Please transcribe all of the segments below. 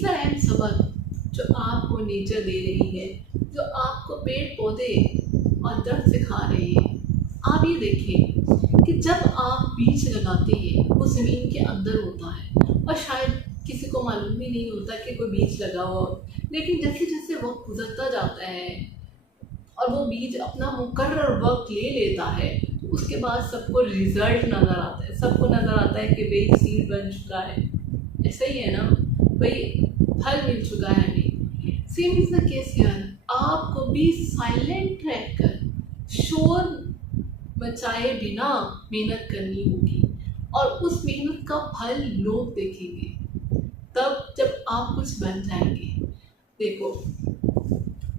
एक सा अहम सबक जो आपको नेचर दे रही है, जो आपको पेड़ पौधे और दरख्त सिखा रहे हैं। आप ये देखें कि जब आप बीज लगाते हैं वो ज़मीन के अंदर होता है और शायद किसी को मालूम भी नहीं होता कि कोई बीज लगा हो, लेकिन जैसे जैसे वक्त गुजरता जाता है और वो बीज अपना मुकर्रर वक्त ले लेता है, तो उसके बाद सबको रिजल्ट नज़र आता है, सबको नज़र आता है कि भाई सीड बन चुका है। ऐसा ही है ना भाई, फल मिल चुका है हमें। सेम इज द केस यार, आपको भी साइलेंट रहकर शोर मचाए बिना मेहनत करनी होगी और उस मेहनत का फल लोग देखेंगे तब जब आप कुछ बन जाएंगे। देखो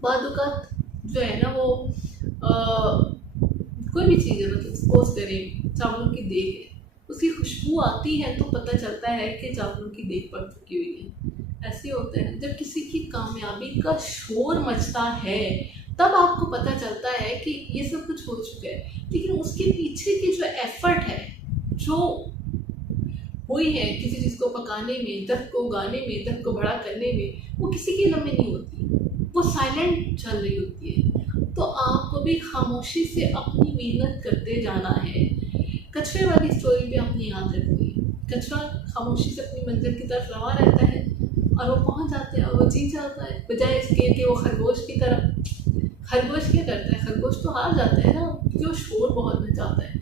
बादुकात जो है ना वो कोई भी चीज़ है, मतलब सपोज करें चावलों की देग है, उसकी खुशबू आती है तो पता चलता है कि चावलों की देग पक चुकी हुई है। ऐसे होता है जब किसी की कामयाबी का शोर मचता है तब आपको पता चलता है कि ये सब कुछ हो चुका है, लेकिन उसके पीछे की जो एफर्ट है जो हुई है किसी चीज़ को पकाने में, दर्द को उगाने में, दर्द को बड़ा करने में, वो किसी के लम्हे नहीं होती, वो साइलेंट चल रही होती है। तो आपको भी खामोशी से अपनी मेहनत करते जाना है। कचरे वाली स्टोरी भी आपने याद रखनी है। कचरा खामोशी से अपनी मंजिल की तरफ रवा रहता है और वो पहुंच जाता है और वो जीत जाता है, बजाय इसके कि वो खरगोश की तरफ। खरगोश क्या करता है, खरगोश तो हार जाता है ना, क्योंकि वो शोर बहुत मचाता है।